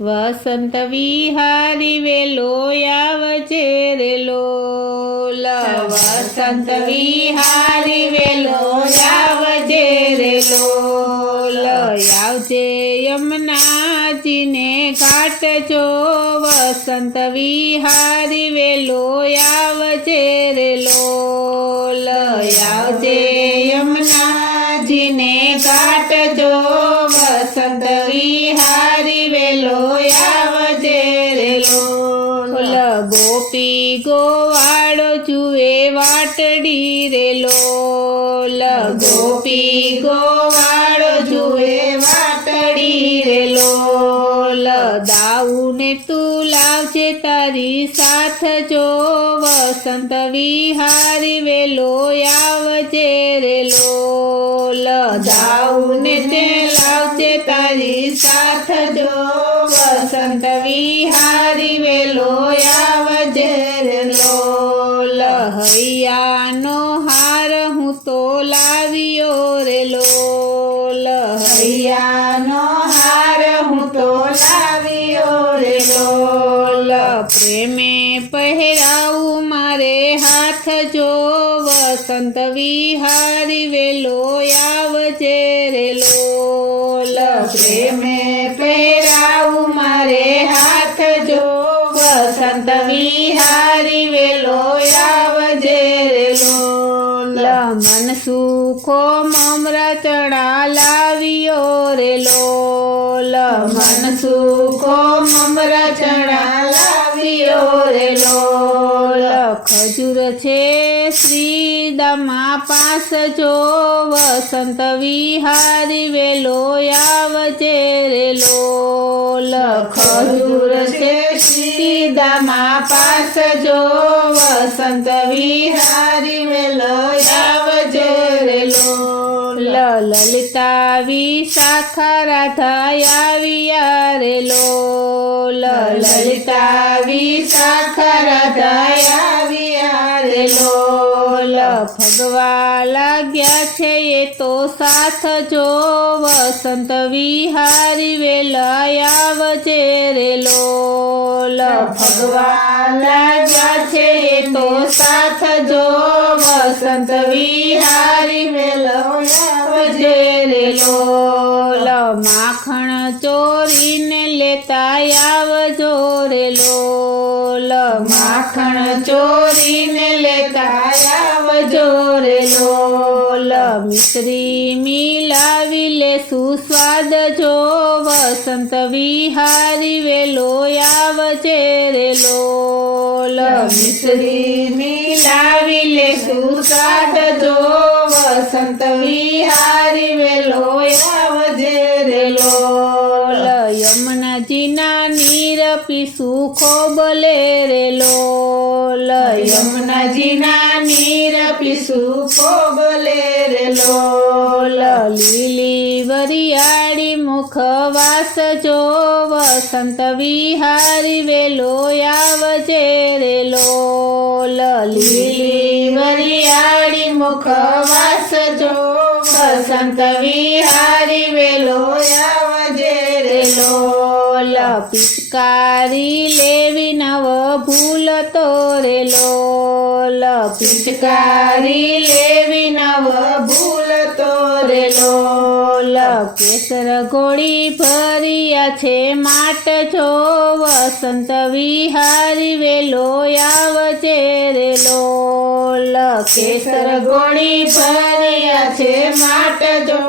વસંત વિહારી વેલો આવજે રે લોલ વસંત વિહારી વેલો આવજે રે લોલ આવજે યમુનાજીને ઘાટ જો વસંત વિહારી વેલો આવજે રે લોલ આવજે યમુનાજીને ઘાટ જો વસંત વિહારી વેલો આવજે રે લોલ ગોપી ગોવાળો જુએ વાટડી રે લોલ ગોપી ગોવાળો જુએ વાટડી રે લોલ દાઉને તું લાવજે તારી સાથ જો વસંત વિહારી વેલો આવજે રે લોલ દાઉને તે લાવજે તારી સાથ જો વસંત વિહારી વેલો આવજે રે લોલ હૈયાનો હાર હું તો લાવ્યો રે લોલ હૈયાનો હાર હું તો લાવ્યો રે લોલ પ્રેમે પહેરાવું મારે હાથ જો વસંત વિહારી વેલો આવજે રે લોલ પ્રેમે પહેરાવું મારે હાથ જો વસંત વિહારી વેલો આવજે રે લોલ મન સુખો મમરા ચણા લાવ્યો રે લોલ મન સુખો મમરા ચણા લાવ્યો રે લોલ ખજૂર છે શ્રીદામા પાસ જો વસંત વિહારી વેલો આવજે રે લોલ ખજૂર છે શ્રીદામા પાસ જો વસંત વિહારી વેલો આવજે રે લોલ લલિતા વિશાખા રાધા આવ્યા રે લોલ લલિતા વિશાખા રાધા આવ્યા રે લોલ ભગવા લાગ્યા છે એ તો સાથ જો વસંત વિહારી વેલા આવજે રે લોલ ભગવા લાગ્યા છે એ તો સાથ જો વસંત વિહારી વેલો આવજે રે લોલ માખણ ચોરીને લેતા આવજો રે લોલ માખણ ચોરીને લેતા આવજો રે લોલ મિશ્રી મિલાવી લેશું સ્વાદ જો વસંત વિહારી વેલો આવજે રે લોલ મિશ્રી મિલાવી લેશું સ્વાદ જો વસંત વિહારી વેલો આવજે રે લોલ યમુનાજીના નીર પીશું ખોબલે રે લોલ યમુનાજીના નીર પીશું ખોબલે રે લોલ લીલી વરિયાળી મુખવાસ જો વસંત વિહારી વેલો આવજે રે લોલ લીલી વરિયાળી મુખવાસ જો વસંત વિહારી વેલો આવજે રે લોલ પિચકારી લેવી નવ ભૂલતો રે લોલ પિચકારી લેવી નવ ભૂલતો રે લોલ કેસર ગોળી ભર્યા છે માટ જો વસંત વિહારી વેલો આવજે રે લોલ કેસર ગોળી ભર્યા છે માટ જો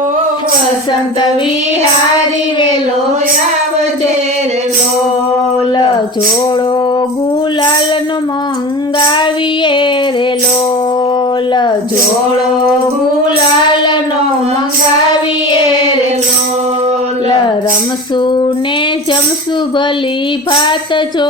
વસંત વિહારી વેલો આવજે રે લોલ જોડો ગુલાલનો મંગાવીએ રે લોલ જોડો ગુલાલનો મંગાવીએ રે લોલ રમશું ને જમશું ભલી ભાત જો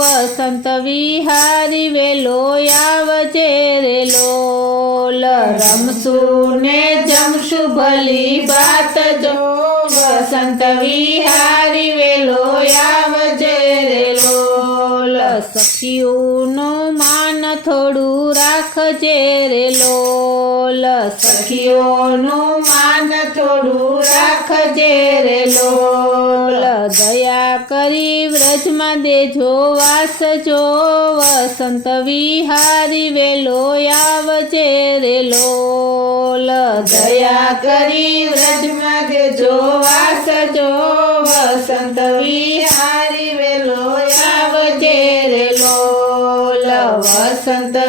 વસંત વિહારી વેલો આવજે રે લોલ રમશું ને જમશું ભલી ભાત જો વસંત વિહારી વેલો આવજે રે લોલ સખીઓનું માન થોડું થોડું રાખજે રે લોલ સખીઓનું માન થોડું રાખજે રે લોલ દયા કરી વ્રજમાં દેજો વાસ જો વસંત વિહારી વેલો આવજે રે લોલ દયા કરી વ્રજમાં દેજો વાસ જો વસંત વિહારી વેલો આવજે રે લોલ વસંત